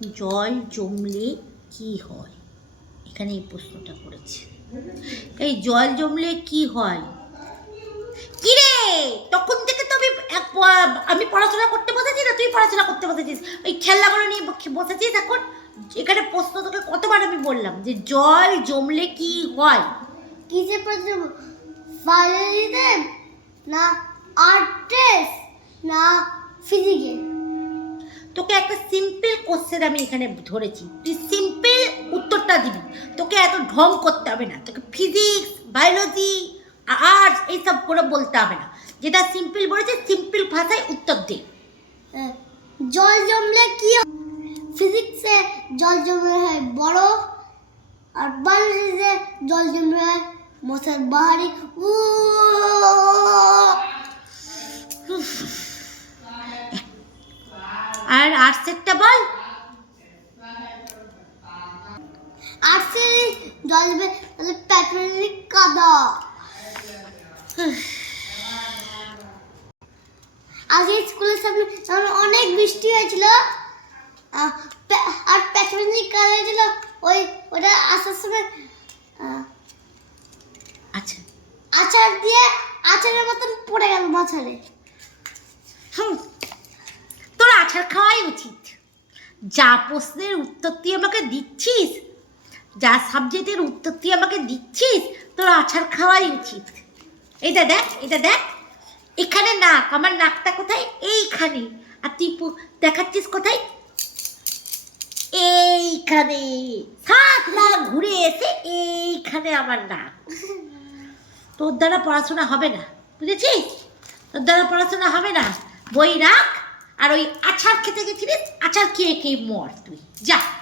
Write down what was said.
জল জমলে কি হয়? এখানে এই প্রশ্নটা করেছে। এই জল জমলে কি হয়? কিরে তখন থেকে তো আমি আমি পড়াশোনা করতে বসেছি না? তুই পড়াশোনা করতে বসেছিস? ওই খেলনাগুলো নিয়ে বসেছিস এখন? এখানে প্রশ্ন তোকে কতবার আমি বললাম যে জল জমলে কি হয়? কিসে পড়তে বায়োলজিতে না আর্টস না ফিজিকে তোকে একটা সিম্পল কোশ্চেন আমি এখানে ধরেছি। তুই সিম্পল উত্তরটা দিবি। তোকে এত ঢং করতে হবে না। তোকে ফিজিক্স বায়োলজি আর্টস এইসব করে বলতে হবে না। যেটা সিম্পল বলেছে সিম্পল ভাষায় উত্তর দে। জল জমলে কি ফিজিক্সে জল জমলে হয় বরফ আর বায়োলজিতে জল জমলে হয় মশার বাহারি। উ আর আর্টসেরটা বল? আর্টসে জল জমে তাহলে প্যাট্রোলিক কাদা আজকে স্কুলের সামনে সামনে অনেক বৃষ্টি হয়েছিল। আর প্যাট্রোলিক কাদা হয়েছিল। ওই ওটা আসার সময় আচ্ছা। আচার দিয়ে আচারের মতন পড়ে গেল মাছারে হুম। তোর খাওয়াই উচিত। যা প্রশ্নের উত্তর তুই আমাকে দিচ্ছিস, যা সাবজেক্টের উত্তর তুই আমাকে দিচ্ছিস, তোর আছাড় খাওয়াই উচিত। এটা দেখ এটা দেখ। এখানে নাক, আমার নাকটা কোথায়? এইখানে। আর তুই দেখাচ্ছিস কোথায়? এইখানে। সাত ঘুরে এসে এইখানে আমার নাক। তোর দ্বারা পড়াশোনা হবে না, বুঝেছিস? তোর দ্বারা পড়াশোনা হবে না। বই রাখ আর ওই আচার খেতে গেছিলিস? আচার খেয়ে খেয়ে মর তুই। যা।